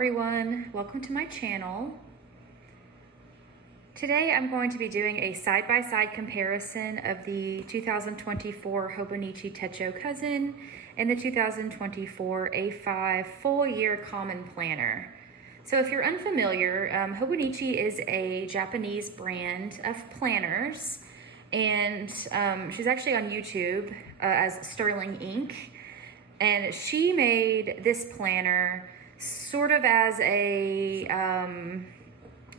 everyone, welcome to my channel. Today I'm going to be doing a side-by-side comparison of the 2024 Hobonichi Techo Cousin and the 2024 A5 Full Year Common Planner. So if you're unfamiliar, Hobonichi is a Japanese brand of planners, and she's actually on YouTube as Sterling Inc. And she made this planner sort of as a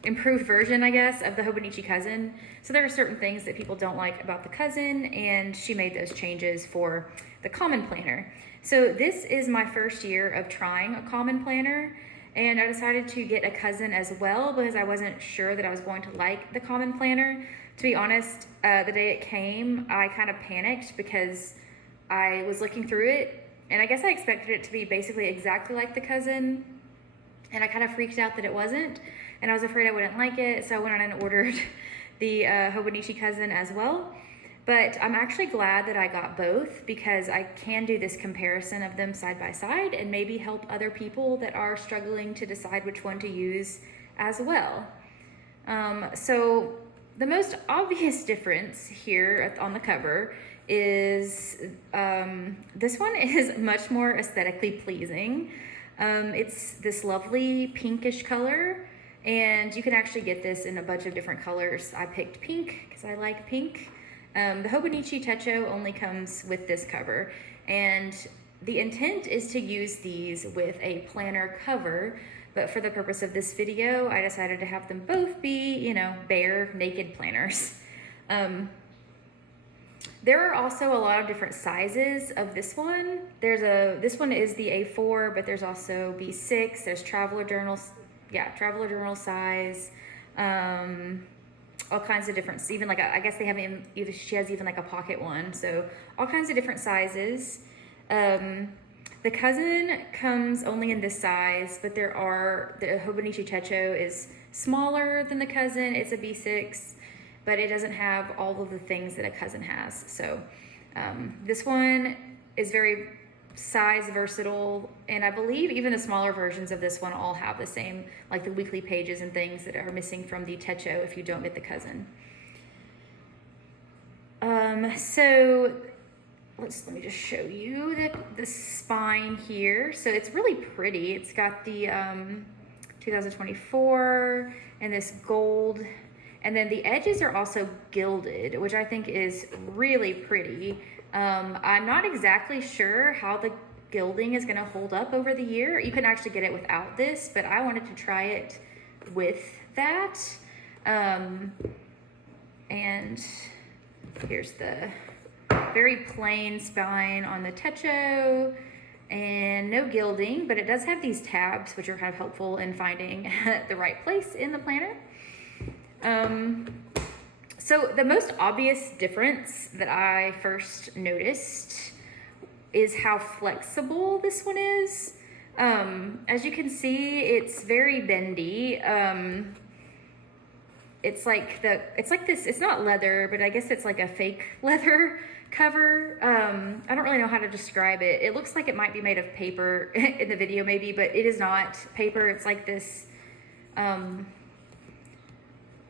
improved version, I guess, of the Hobonichi Cousin. So there are certain things that people don't like about the Cousin, and she made those changes for the Common Planner. So this is my first year of trying a Common Planner, and I decided to get a Cousin as well because I wasn't sure that I was going to like the Common Planner. To be honest, the day it came, I kind of panicked because I was looking through it, and I guess I expected it to be basically exactly like the Cousin, and I kind of freaked out that it wasn't, and I was afraid I wouldn't like it, so I went on and ordered the Hobonichi Cousin as well. But I'm actually glad that I got both because I can do this comparison of them side by side and maybe help other people that are struggling to decide which one to use as well. So the most obvious difference here on the cover is this one is much more aesthetically pleasing. It's this lovely pinkish color, and you can actually get this in a bunch of different colors. I picked pink because I like pink. The Hobonichi Techo only comes with this cover, and the intent is to use these with a planner cover, but for the purpose of this video, I decided to have them both be, you know, bare, naked planners. There are also a lot of different sizes of this one. This one is the A4, but there's also B6, there's traveler journal size, all kinds of different, even like, I guess they have, she has even like a pocket one, so all kinds of different sizes. The Cousin comes only in this size, but the Hobonichi Techo is smaller than the Cousin. It's a B6, but it doesn't have all of the things that a Cousin has. So this one is very size versatile, and I believe even the smaller versions of this one all have the same, like the weekly pages and things that are missing from the Techo if you don't get the Cousin. So let me just show you the spine here. So it's really pretty. It's got the 2024 and this gold, and then the edges are also gilded, which I think is really pretty. I'm not exactly sure how the gilding is gonna hold up over the year. You can actually get it without this, but I wanted to try it with that. And here's the very plain spine on the Techo, and no gilding, but it does have these tabs, which are kind of helpful in finding the right place in the planner. So the most obvious difference that I first noticed is how flexible this one is. As you can see, it's very bendy. It's like this, it's not leather, but I guess it's like a fake leather cover. I don't really know how to describe it. It looks like it might be made of paper in the video maybe, but it is not paper. It's like this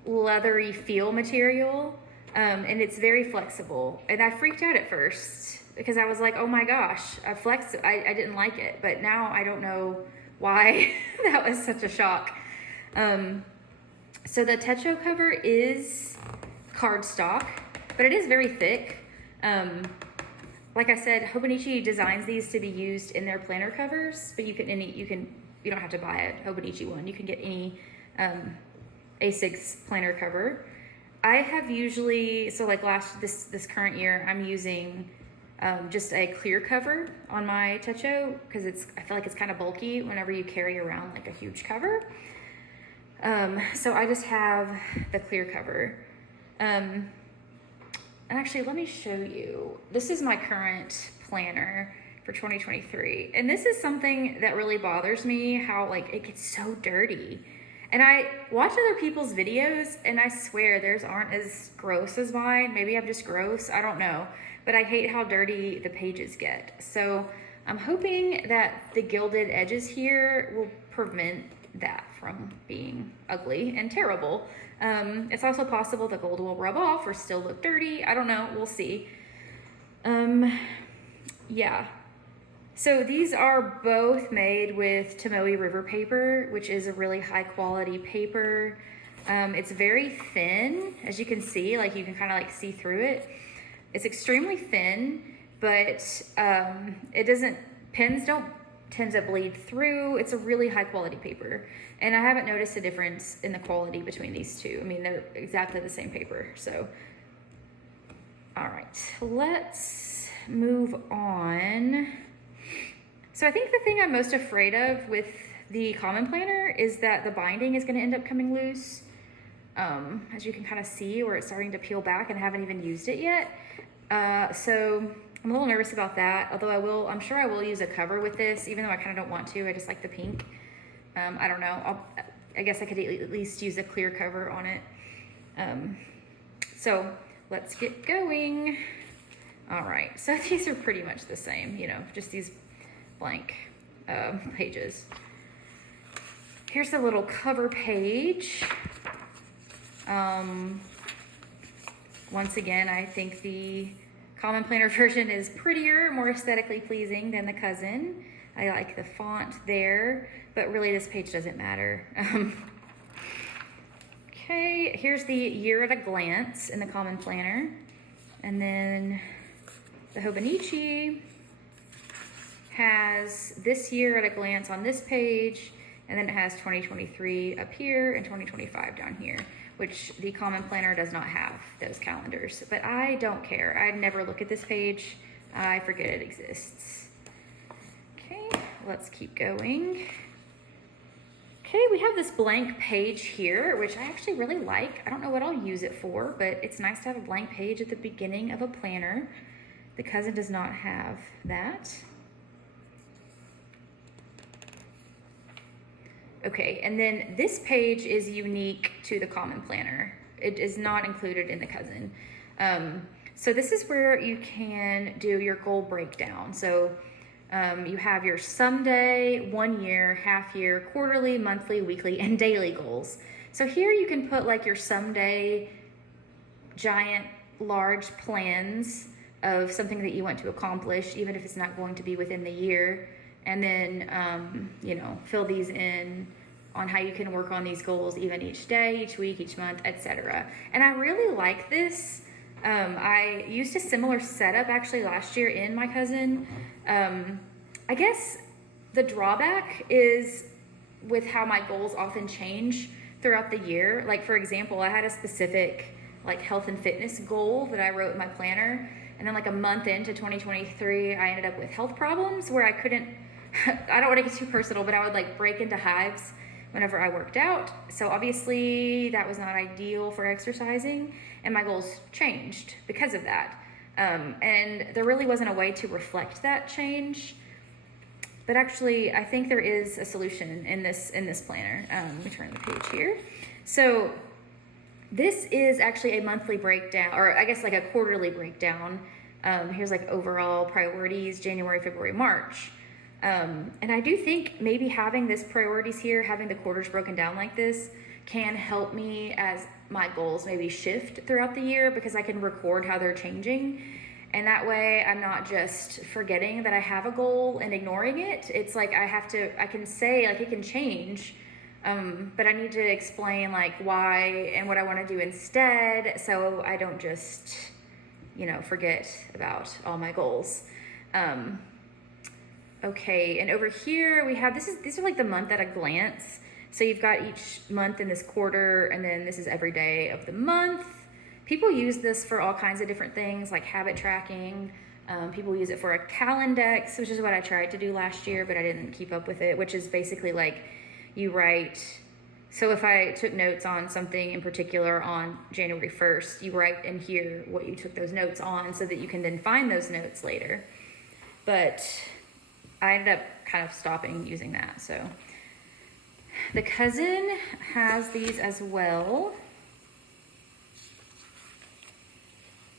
leathery feel material, and it's very flexible. And I freaked out at first because I was like, oh my gosh, I didn't like it, but now I don't know why that was such a shock. So the Techo cover is cardstock, but it is very thick. Like I said, Hobonichi designs these to be used in their planner covers, but you don't have to buy a Hobonichi one. You can get any A6 planner cover. I have usually, so like this current year, I'm using just a clear cover on my Techo because I feel like it's kind of bulky whenever you carry around like a huge cover. So I just have the clear cover. And actually, let me show you. This is my current planner for 2023. And this is something that really bothers me, how like it gets so dirty. And I watch other people's videos, and I swear theirs aren't as gross as mine. Maybe I'm just gross, I don't know. But I hate how dirty the pages get. So I'm hoping that the gilded edges here will prevent that from being ugly and terrible. It's also possible the gold will rub off or still look dirty. I don't know, we'll see. Yeah. So these are both made with Tomoe River paper, which is a really high quality paper. It's very thin, as you can see, like you can kind of like see through it. It's extremely thin, but it doesn't, pens don't tend to bleed through. It's a really high quality paper. And I haven't noticed a difference in the quality between these two. I mean, they're exactly the same paper, so. All right, let's move on. So I think the thing I'm most afraid of with the Common Planner is that the binding is gonna end up coming loose. As you can kind of see where it's starting to peel back, and I haven't even used it yet. So I'm a little nervous about that, although I'm sure I will use a cover with this, even though I kind of don't want to. I just like the pink. I don't know. I guess I could at least use a clear cover on it. So let's get going. All right, so these are pretty much the same, you know, just these blank pages. Here's the little cover page. Once again, I think the Common Planner version is prettier, more aesthetically pleasing than the Cousin. I like the font there, but really this page doesn't matter. Okay, here's the year at a glance in the Common Planner. And then the Hobonichi has this year at a glance on this page, and then it has 2023 up here and 2025 down here, which the Common Planner does not have those calendars, but I don't care. I never look at this page. I forget it exists. Okay, let's keep going. Okay, we have this blank page here, which I actually really like. I don't know what I'll use it for, but it's nice to have a blank page at the beginning of a planner. The Cousin does not have that. Okay, and then this page is unique to the Common Planner. It is not included in the Cousin. So this is where you can do your goal breakdown. So you have your someday, 1 year, half year, quarterly, monthly, weekly, and daily goals. So here you can put like your someday giant, large plans of something that you want to accomplish, even if it's not going to be within the year. And then, you know, fill these in on how you can work on these goals even each day, each week, each month, etc. And I really like this. I used a similar setup actually last year in my Cousin. I guess the drawback is with how my goals often change throughout the year. Like for example, I had a specific like health and fitness goal that I wrote in my planner. And then like a month into 2023, I ended up with health problems where I couldn't, I don't want to get too personal, but I would like break into hives whenever I worked out. So obviously that was not ideal for exercising, and my goals changed because of that. And there really wasn't a way to reflect that change. But actually, I think there is a solution in this planner. Let me turn the page here. So this is actually a monthly breakdown, or I guess like a quarterly breakdown. Here's like overall priorities, January, February, March. And I do think maybe having this priorities here, having the quarters broken down like this, can help me as my goals maybe shift throughout the year, because I can record how they're changing. And that way I'm not just forgetting that I have a goal and ignoring it. It's like I can say like it can change, but I need to explain like why and what I want to do instead, so I don't just, you know, forget about all my goals. Okay, and over here we have, these are like the month at a glance. So you've got each month in this quarter, and then this is every day of the month. People use this for all kinds of different things, like habit tracking. People use it for a calendex, which is what I tried to do last year, but I didn't keep up with it, which is basically like you write. So if I took notes on something in particular on January 1st, you write in here what you took those notes on so that you can then find those notes later. But I ended up kind of stopping using that. So the Cousin has these as well.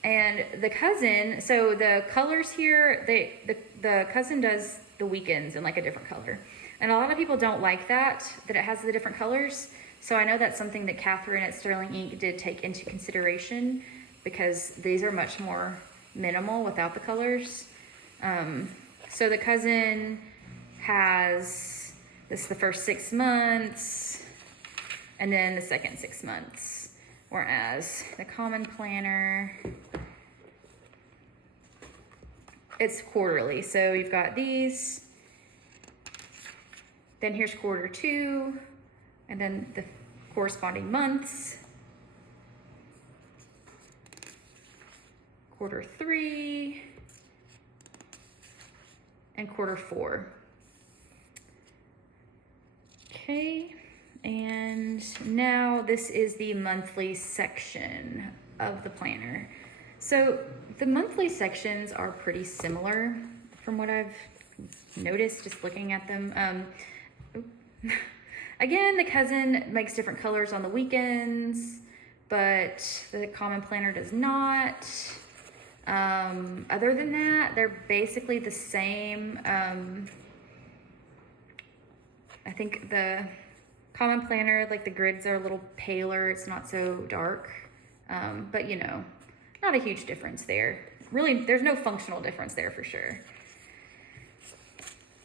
And the Cousin, so the colors here, the Cousin does the weekends in like a different color. And a lot of people don't like that it has the different colors. So I know that's something that Catherine at Sterling Ink did take into consideration, because these are much more minimal without the colors. So the Cousin has this the first 6 months and then the second 6 months, whereas the Common Planner, it's quarterly. So you've got these, then here's quarter 2, and then the corresponding months, quarter 3, and quarter 4. Okay, and now this is the monthly section of the planner. So the monthly sections are pretty similar from what I've noticed just looking at them. Again, the Cousin makes different colors on the weekends, but the Common Planner does not. Other than that, they're basically the same. I think the Common Planner, like the grids are a little paler, it's not so dark, but you know, not a huge difference there. Really, there's no functional difference there for sure.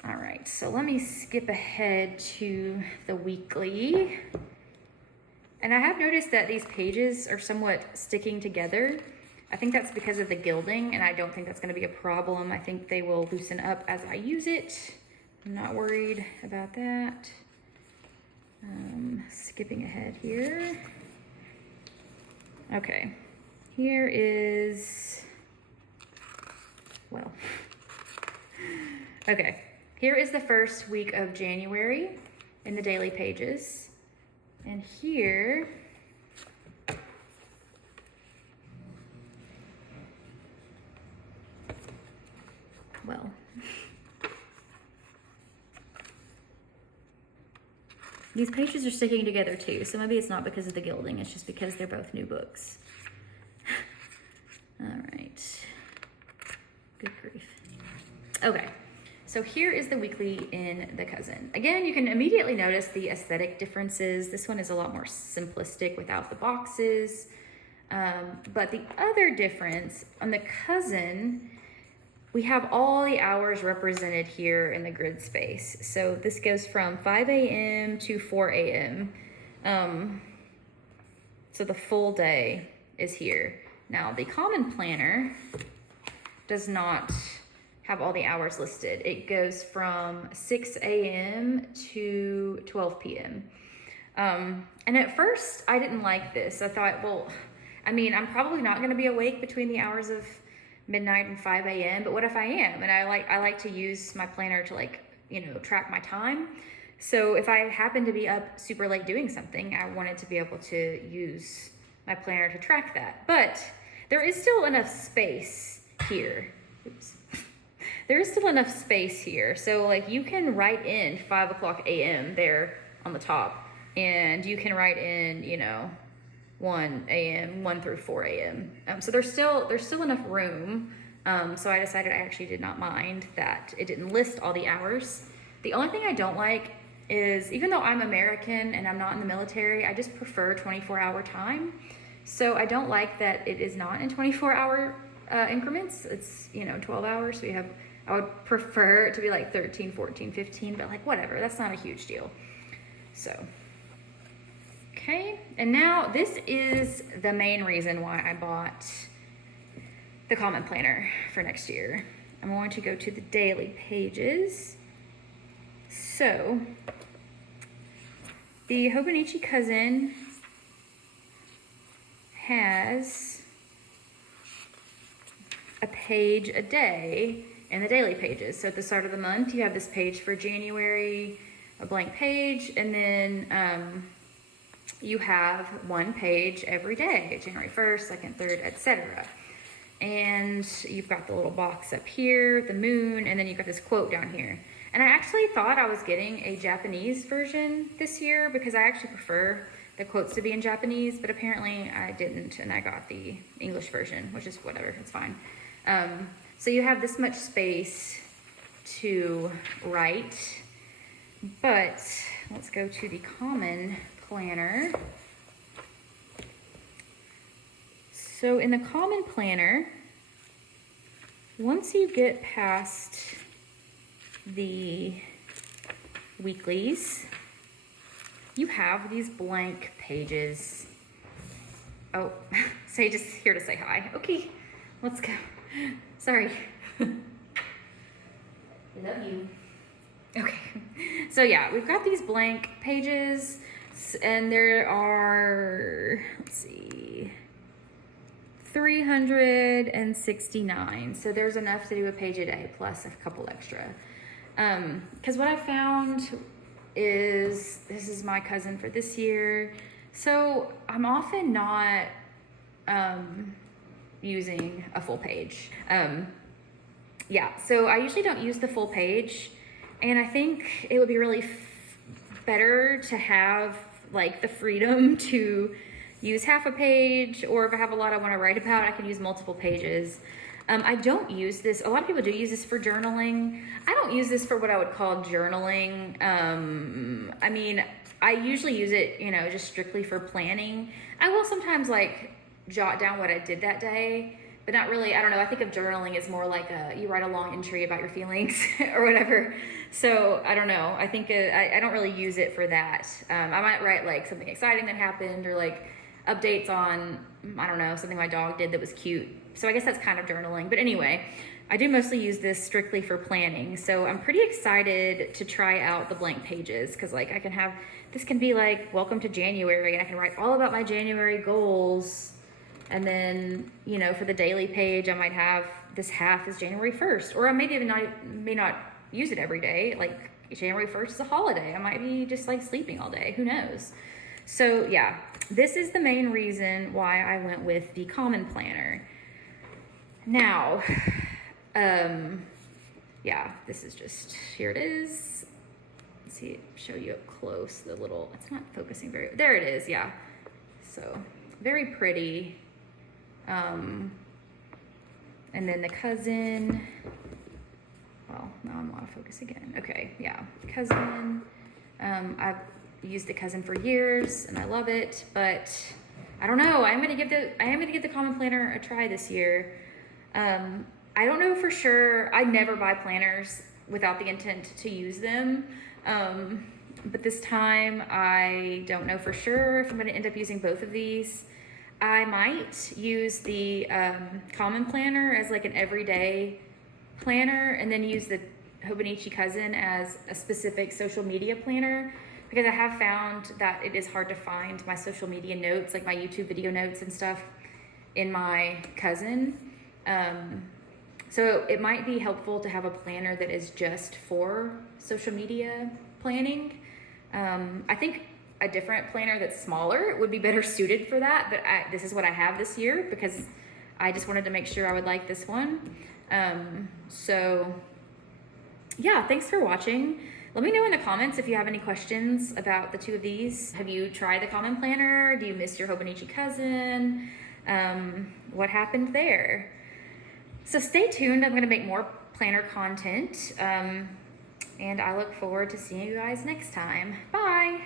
All right, so let me skip ahead to the weekly. And I have noticed that these pages are somewhat sticking together. I think that's because of the gilding, and I don't think that's going to be a problem. I think they will loosen up as I use it. I'm not worried about that. Skipping ahead here. Okay, here is, well, okay, here is the first week of January in the daily pages. And here, well, these pages are sticking together too, so maybe it's not because of the gilding, it's just because they're both new books. All right, good grief. Okay, so here is the weekly in the Cousin. Again, you can immediately notice the aesthetic differences. This one is a lot more simplistic without the boxes. But the other difference on the Cousin, we have all the hours represented here in the grid space. So this goes from 5 a.m. to 4 a.m. So the full day is here. Now the Common Planner does not have all the hours listed. It goes from 6 a.m. to 12 p.m. And at first I didn't like this. I thought, well, I mean, I'm probably not gonna be awake between the hours of midnight and 5 a.m., but what if I am? And I like to use my planner to, like, you know, track my time. So if I happen to be up super late doing something, I wanted to be able to use my planner to track that. But there is still enough space here. Oops. There is still enough space here. So like you can write in 5 o'clock a.m. there on the top, and you can write in, you know, 1 a.m., 1 through 4 a.m. So there's still enough room. So I decided I actually did not mind that it didn't list all the hours. The only thing I don't like is, even though I'm American and I'm not in the military, I just prefer 24-hour time. So I don't like that it is not in 24-hour increments. It's, you know, 12 hours. So I would prefer it to be like 13, 14, 15, but like whatever, that's not a huge deal. So, okay, and now this is the main reason why I bought the Common Planner for next year. I'm going to go to the daily pages. So, the Hobonichi Cousin has a page a day in the daily pages. So at the start of the month, you have this page for January, a blank page, and then you have one page every day, January 1st, 2nd, 3rd, etc. And you've got the little box up here, the moon, and then you've got this quote down here. And I actually thought I was getting a Japanese version this year because I actually prefer the quotes to be in Japanese, but apparently I didn't, and I got the English version, which is whatever, it's fine. So you have this much space to write. But let's go to the common planner. So in the common planner, once you get past the weeklies, you have these blank pages. Oh, Sage is here to say hi. Okay, let's go. Sorry. Love you. Okay, so yeah, we've got these blank pages, and there are, let's see, 369. So there's enough to do a page a day plus a couple extra. Because what I found is, this is my cousin for this year. So I'm often not using a full page. Yeah, so I usually don't use the full page. And I think it would be really better to have like the freedom to use half a page, or if I have a lot I want to write about, I can use multiple pages. I don't use this. A lot of people do use this for journaling. I don't use this for what I would call journaling. I mean, I usually use it, you know, just strictly for planning. I will sometimes like jot down what I did that day, but not really. I don't know. I think of journaling as more like you write a long entry about your feelings or whatever. So I don't know. I think I don't really use it for that. I might write like something exciting that happened, or like updates on, I don't know, something my dog did that was cute. So I guess that's kind of journaling. But anyway, I do mostly use this strictly for planning. So I'm pretty excited to try out the blank pages, because like I can have, this can be like welcome to January, and I can write all about my January goals. And then, you know, for the daily page, I might have this half is January 1st, or I may not use it every day. Like January 1st is a holiday. I might be just like sleeping all day. Who knows? So yeah, this is the main reason why I went with the common planner. Now, yeah, this is just, here it is. Let's see, show you up close, the little, it's not focusing very, there it is, yeah. So, very pretty. And then the cousin, well, now I'm out of focus again. Okay, yeah, cousin. I've used the cousin for years, and I love it, but I don't know. I am gonna give the common planner a try this year. I don't know for sure. I never buy planners without the intent to use them. But this time I don't know for sure if I'm going to end up using both of these. I might use the common planner as like an everyday planner, and then use the Hobonichi Cousin as a specific social media planner, because I have found that it is hard to find my social media notes, like my YouTube video notes and stuff, in my cousin. So it might be helpful to have a planner that is just for social media planning. I think a different planner that's smaller would be better suited for that, but this is what I have this year because I just wanted to make sure I would like this one. So yeah, thanks for watching. Let me know in the comments if you have any questions about the two of these. Have you tried the common planner? Do you miss your Hobonichi Cousin? What happened there? So stay tuned. I'm going to make more planner content. And I look forward to seeing you guys next time. Bye.